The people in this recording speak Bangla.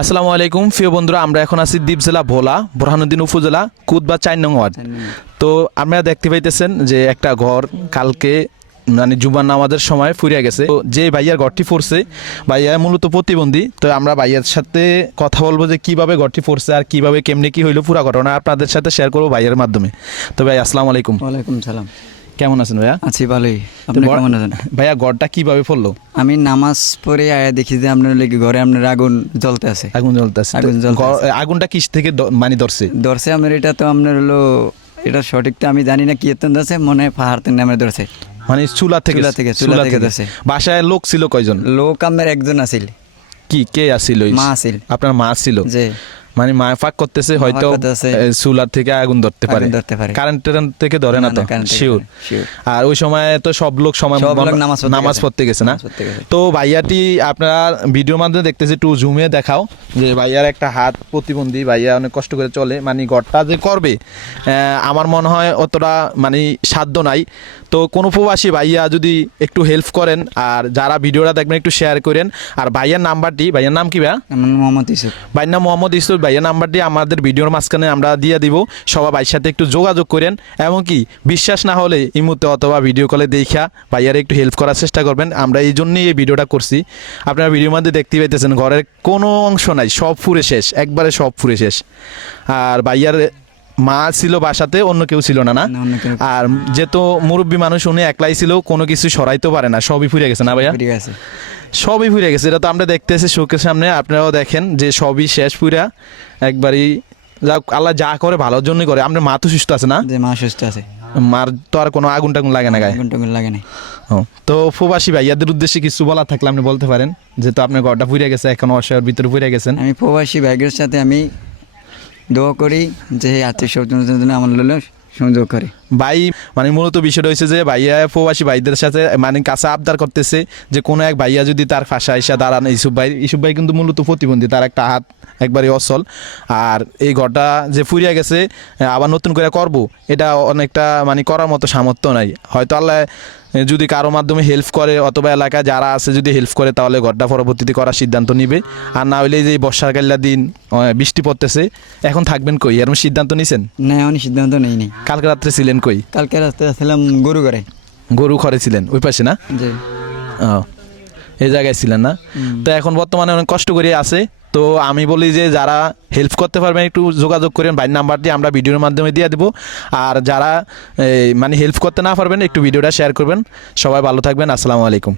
আসসালামু আলাইকুম প্রিয় বন্ধুরা, আমরা এখন আছি দ্বীপ জেলা ভোলা বোরহানুদ্দিন উপজেলা কুতবা 4 নং ওয়ার্ড। তো আপনারা দেখতে পাইতেছেন যে একটা ঘর কালকে মানে জুমার নামাজের সময় ফুরিয়ে গেছে। তো যে ভাইয়ার ঘরটি পড়ছে, ভাইয়া মূলত প্রতিবন্ধী। তো আমরা ভাইয়ার সাথে কথা বলবো যে কিভাবে ঘরটি পড়ছে আর কিভাবে কেমনে কি হইলো পুরো ঘটনা আপনাদের সাথে শেয়ার করবো ভাইয়ার মাধ্যমে। তো ভাই আসসালামু আলাইকুম। ওয়ালাইকুম সালাম। কেমন আছেন ভাইয়া? আছি ভালোই। আপনি কেমন আছেন? ভাইয়া ঘরটা কিভাবে পড়লো? আমি নামাজ পড়ে আয়া দেখি যে আপনার লেগে ঘরে আপনার আগুন জ্বলতে আছে। আগুন জ্বলতেছে। আগুনটা কিস থেকে মানে ধরছে আমার এটা তো আপনার হলো, এটা সঠিক তো আমি জানি না কি এত ধরছে, মনে হয় পাহাড়তের নামে ধরছে, মানে চুলা থেকে ধরছে। বাসায় লোক ছিল কয়জন? লোক আমার একজন আছিল। কে আসিল? মা আছিল। আপনার মা ছিল? জি। মানে মা ফাঁক করতেছে, হয়তো চুলার থেকে আগুন ধরতে পারে, কারেন্ট থেকে ধরে না তো শিওর। আর ওই সময় তো সব লোক নামাজ পড়তে গেছে না। তো ভাইয়াটি আপনারা ভিডিওর মাধ্যমে দেখতেছি, একটু জুমে দেখাও যে ভাইয়ার একটা হাত প্রতিবন্ধী, ভাইয়া অনেক কষ্ট করে চলে। মানে ঘরটা যে করবে আমার মনে হয় অতটা মানে সাধ্য নাই। তো কোনো প্রবাসী ভাইয়া যদি একটু হেল্প করেন আর যারা ভিডিওটা দেখবেন একটু শেয়ার করেন। আর ভাইয়ার নাম্বারটি, ভাইয়ার নাম কি ভাইয়া? মোহাম্মদ ইউসুফ। ভাইয়ের নাম মোহাম্মদ ইউসুফ। ভাইয়ার নাম্বারটি আমাদের ভিডিওর মাঝখানে আমরা দিয়ে দিব, সবাই ভাইয়ের সাথে একটু যোগাযোগ করেন। এমনকি বিশ্বাস না হলে ইমুতে অথবা ভিডিও কলে দেখা ভাইয়ার একটু হেল্প করার চেষ্টা করবেন। আমরা এই জন্যই এই ভিডিওটা করছি। আপনারা ভিডিওর মধ্যে দেখতে পাইতেছেন ঘরের কোনো অংশ নাই, সব ফুরে শেষ, একবারে সব ফুরে শেষ। আর ভাইয়ার মা ছিল বাসাতে, অন্য কেউ ছিল না। আর যেহেতু মুরব্বী মানুষ, উনি একলাই ছিল, কোনো কিছু সরাইতে পারে না, সবই ফুরে গেছে না ভাইয়া? সবই ফুরে গেছে। এটা তো আমরা দেখতেছি চোখের সামনে, আপনারাও দেখেন যে সবই শেষ পুরা একবারই। যা আল্লাহ যা করে ভালোর জন্যই করে। আপনার মা তো সুস্থ আছে না? মা সুস্থ আছে। মার তো আর কোনো আগুন টাগুন লাগে না গায়ে? লাগে না। তো প্রবাসী ভাইয়াদের উদ্দেশ্যে কিছু বলার থাকলে আপনি বলতে পারেন, যেহেতু আপনার ঘরটা ফুরে গেছে, এখন অসহায়ের ভিতরে ফুরে গেছেন। আমি প্রবাসী ভাইদের সাথে আমি দোয়া করি যে আত্মীয় স্বজনদের জন্য আমার লোক সংযোগ করে। ভাই মানে মূলত বিষয়টা হয়েছে যে ভাইয়া প্রবাসী ভাইদের সাথে মানে কাছে আবদার করতেছে যে কোনো এক ভাইয়া যদি তার পাশে এসে দাঁড়ান। ইসুফ ভাই কিন্তু মূলত প্রতিবন্ধী, তার একটা হাত একবারই অচল। আর এই ঘরটা যে ফুরিয়ে গেছে আবার নতুন করে করব, এটা অনেকটা মানে করার মতো সামর্থ্য নাই। হয়তো আল্লাহ যদি কারো মাধ্যমে হেল্প করে অথবা এলাকায় যারা আছে যদি হেল্প করে, তাহলে ঘরটা পরবর্তীতে করার সিদ্ধান্ত নিবে। আর না হইলে যে বর্ষাকালীন দিন বৃষ্টি পড়তেছে, এখন থাকবেন কই? এরকম সিদ্ধান্ত নিছেন? না, আমি সিদ্ধান্ত নেই। কালকে রাত্রে ছিলেন কই? কালকে রাত্রে ছিলাম গরু ঘরে। গরু ঘরে ছিলেন ওই পাশে না? এই জায়গায় ছিলেন না? তো এখন বর্তমানে অনেক কষ্ট করে আছে। তো আমি বলি যে যারা হেল্প করতে পারবেন একটু যোগাযোগ করেন, ভাইয়ের নাম্বারটি আমরা ভিডিওর মাধ্যমে দিয়ে দেবো। আর যারা মানে হেল্প করতে না পারবেন একটু ভিডিওটা শেয়ার করবেন। সবাই ভালো থাকবেন। আসসালামু আলাইকুম।